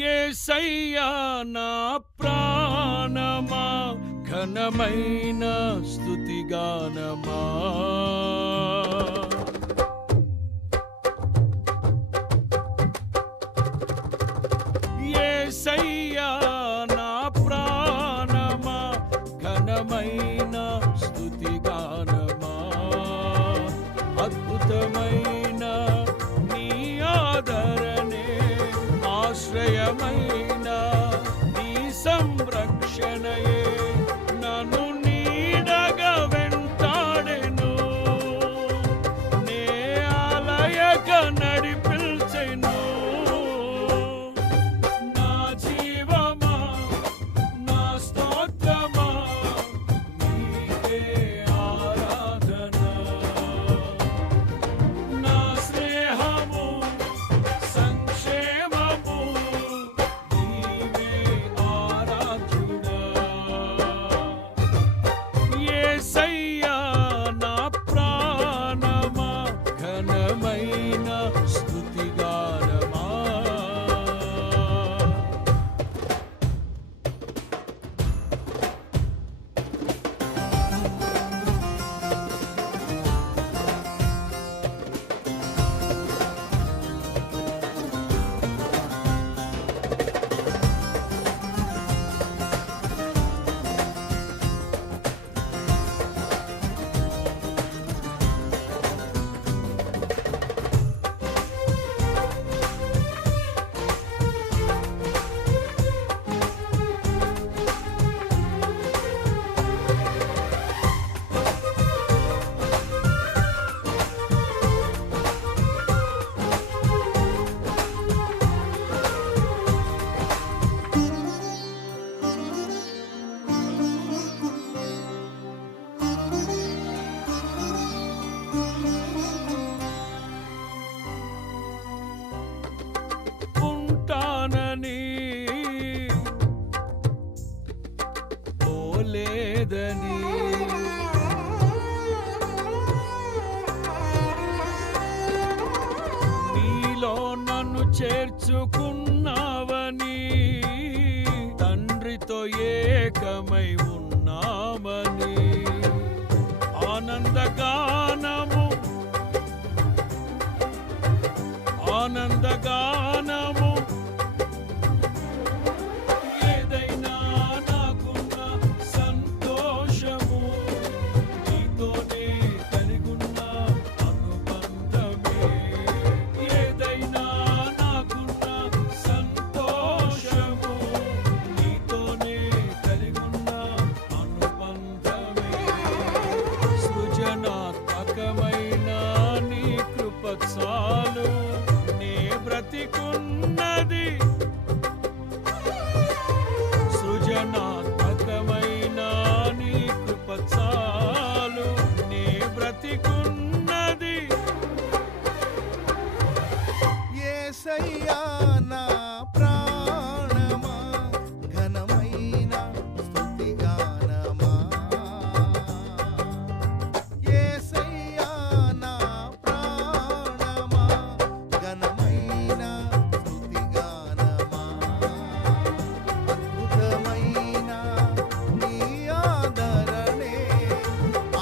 యేసయ్యా నా ప్రాణమా ఘనమైన స్తుతిగానమా. యేసయ్యా నా ప్రాణమా ఘనమైన స్తుతిగానమా. అద్భుతమైన నీ ఆదరణే ఆశ్రయమైన నీ సంరక్షణయే నన్ను నీడగా వెంటాడెను. నే ఆలయక నడిపించెను. నా జీవమా నా స్తోత్రమా నీకే ఆరాధన. నా స్నేహము సంక్షేమము నీవే ఆరాధ్యుడా. యేసయ్యా నా ప్రాణమా ఘనమైన స్తుతిగానమా. ఉంటానని పోలేదని నీలో నన్ను చేర్చుకున్నావని తండ్రితో ఏకమై ఉన్నామని ఆనందగానము ఆనందగానము. ఏదైనా నాకున్న సంతోషము నీతోనే కలిగున్న అనుబంధమే. ఏదైనా నాకున్న సంతోషము నీతోనే కలిగున్న అనుబంధమే. సృజనాత్మకమైన నీ కృప చాలు నే బ్రతికున్నది. సృజనాత్మకమైన నీ కృప చాలు నే బ్రతికున్నది. యేసయ్యా నా ప్రాణమా ఘనమైన స్తుతిగానమా. యేసయ్యా నా ప్రాణమా ఘనమైన స్తుతిగానమా. అద్భుతమైన నీ ఆదరణే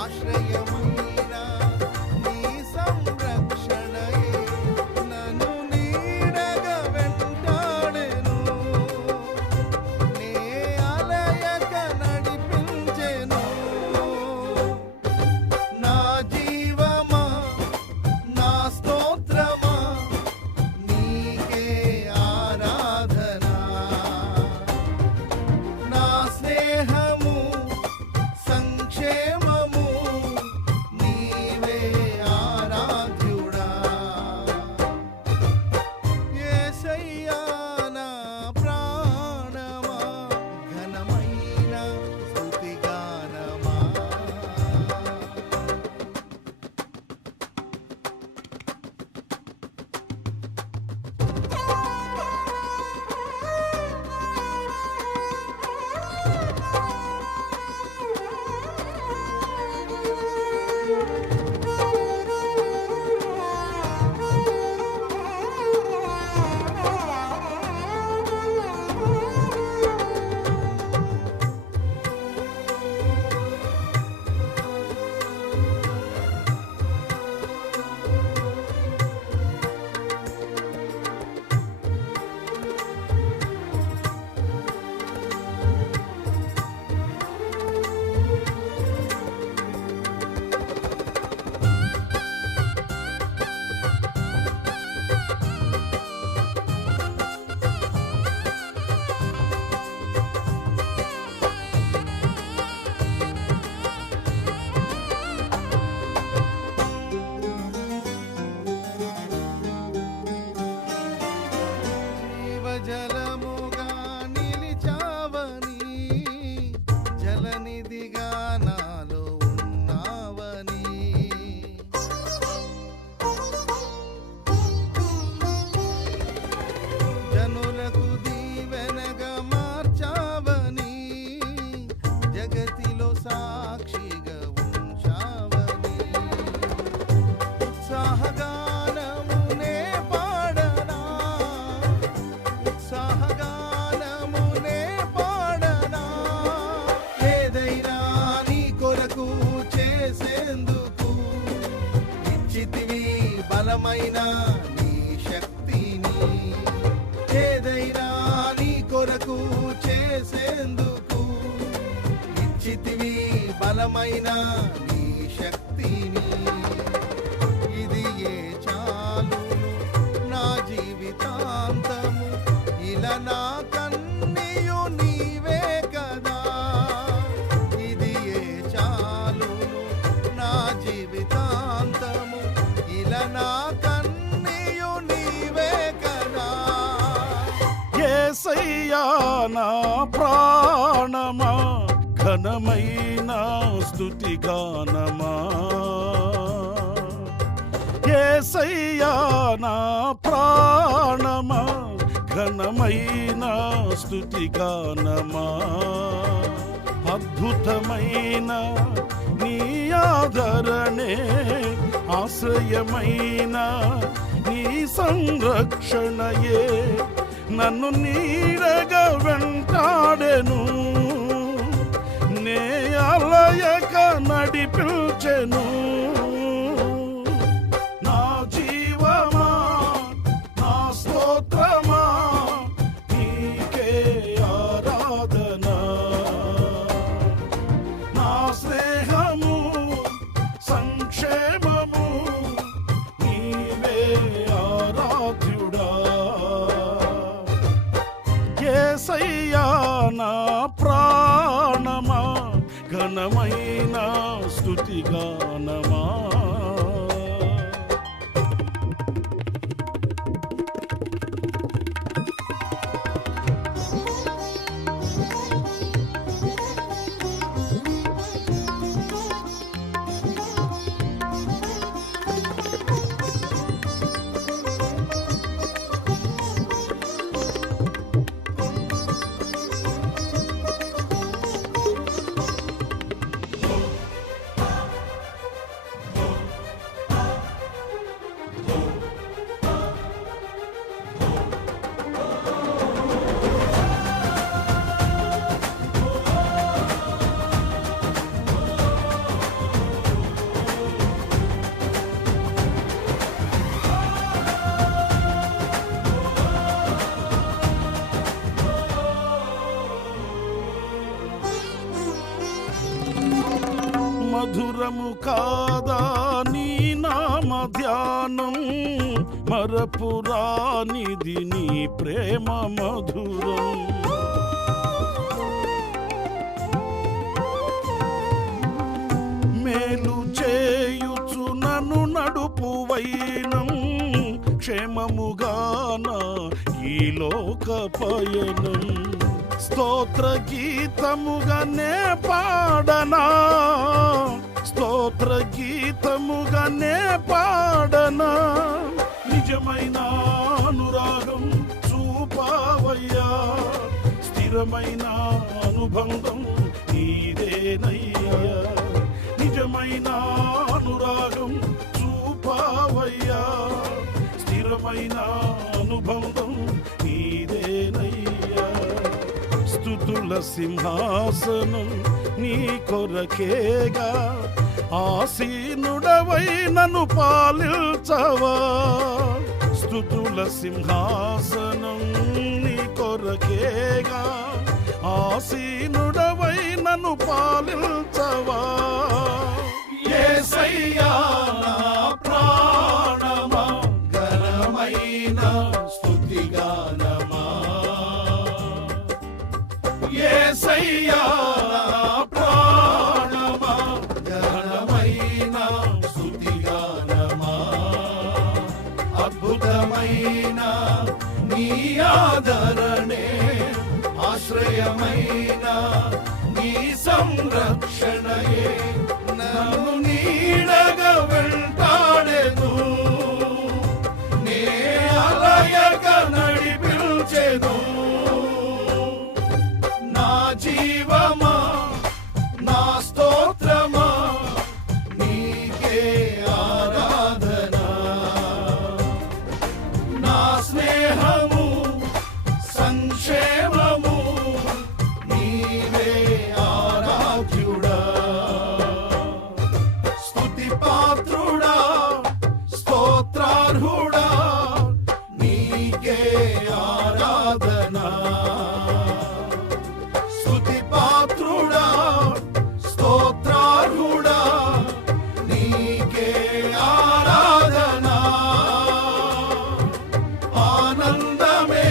ఆశ్రయమైన నీ సంరక్షణయే నన్ను నీడగా బలమైన నీ శక్తిని ఏదైనా నీ కొరకు చేసేందుకు ఇచ్చితివి బలమైన నీ శక్తిని ఇది ఏ చాలును నా జీవితాంతము ఇలా నా కన్నీయు నీవే కదా ఇది ఏ చాలును నా జీవితాంతము ఇలా నా కన్నీయు నీవే కదా యేసయ్యా నా ప్రాణమా ఘనమైన స్తుతి గానమా యేసయ్యా నా ప్రాణమా ఘనమైన స్తుతి గానమా అద్భుతమైన నీ ఆదరణే ఆశ్రయమైన నీ సంరక్షణయే నన్ను నీడగా వెంటాడెను నే అలయక నడిపించెను నా జీవమా నా స్తోత్రమా నీకే ఆరాధన నా స్నేహము సంక్షేమము నీవే ఆరాధ్యుడా యేసయ్యా నా ప్రాణమా ఘనమైన స్తుతి గానమా మధురము కాదా నీ నామ ధ్యానం మరపురానిది నీ ప్రేమ మధురం మేలు చేయుచు నన్ను నడుపు వైనం క్షేమముగాన ఈ లోక పయనం స్తోత్ర గీతముగానే పాడనా స్తోత్ర గీతముగానే పాడనా నిజమైన అనురాగం చూపావయ్యా స్థిరమైన అనుబంధం నీదేనయ్యా నిజమైన అనురాగం చూపావయ్యా స్థిరమైన అనుబంధం నీదేనయ్యా స్తుతుల సింహాసనం నీ కొరకేగా ఆసీనుడవై నన్ను పాలించవా స్తుతుల సింహాసనం నీ కొరకేగా ఆసీనుడవై నన్ను పాలించవా యేసయ్యా నా ప్రాణమా ఘనమైన స్తుతి గానమా యేసయ్యా నా ప్రాణమా ఘనమైన స్తుతి గానమా అద్భుతమైన నీ ఆదరణే ఆశ్రయమైన నీ సంరక్షణయే నన్ను నీడగా వెంటాడెను నే అలయక నడిపించెను నా జీవమా నా స్తోత్రమా నీకే ఆరాధన నా స్నేహము సంక్షేమము నీవే ఆరాధ్యుడా స్తుతి పాత్రుడా స్తోత్రార్హుడా నీకే ఆరాధన స్తుతి పాత్రుడా స్తోత్రార్హుడా నీకే ఆరాధన ఆనందమే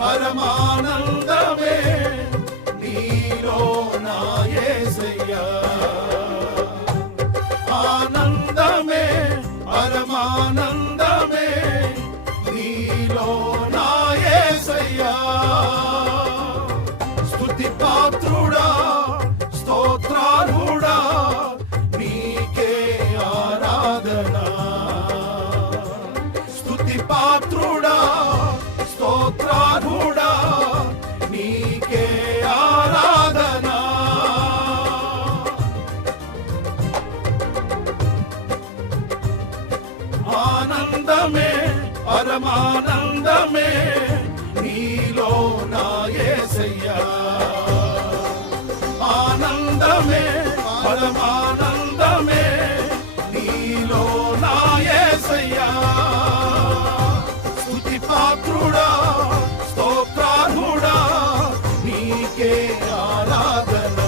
పరమానందమే నీలో నా యేసయ్యా ఆనందమే పరమానందమే నీలో నా యేసయ్యా స్తుతి పాత్రుడా స్తోత్రార్హుడా నీకే ఆరాధన స్తుతి పాత్రుడా స్తోత్రార్హుడా నీకే ఆరాధన ఆనందమే పరమానందమే నీలో నా యేసయ్యా ఆనందమే పరమానందమే నీలో నా యేసయ్యా స్తుతి పాత్రుడా స్తోత్రార్హుడా నీకే ఆరాధన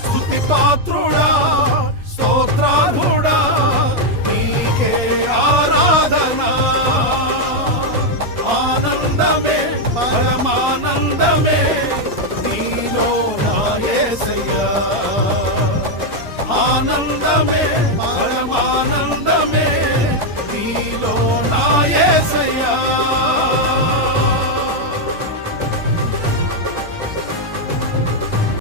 స్తుతి పాత్రుడా స్తోత్రార్హుడా నీకే ఆరాధన ఆనందమే పరమా